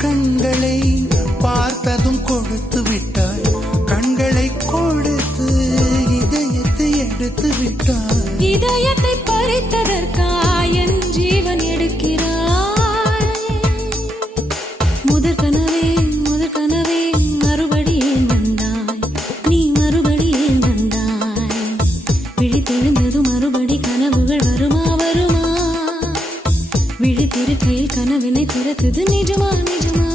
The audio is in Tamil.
கண்களை பார்த்ததும் கொடுத்து விட்டாய், கண்களை கொடுத்து இதயத்தை எடுத்து விட்டாய். இதயத்தை பறித்ததற்காய் என் ஜீவன் எடுக்கிறாய். முதற் கனவே மறுபடியும் வந்தாய், நீ மறுபடியும் வந்தாய். விழித்தெழுந்தது மறுபடி கனவுகள் வருமா வருமா? விழித்திருக்கையில் கனவினை திறத்தது நிஜமா நிஜமா?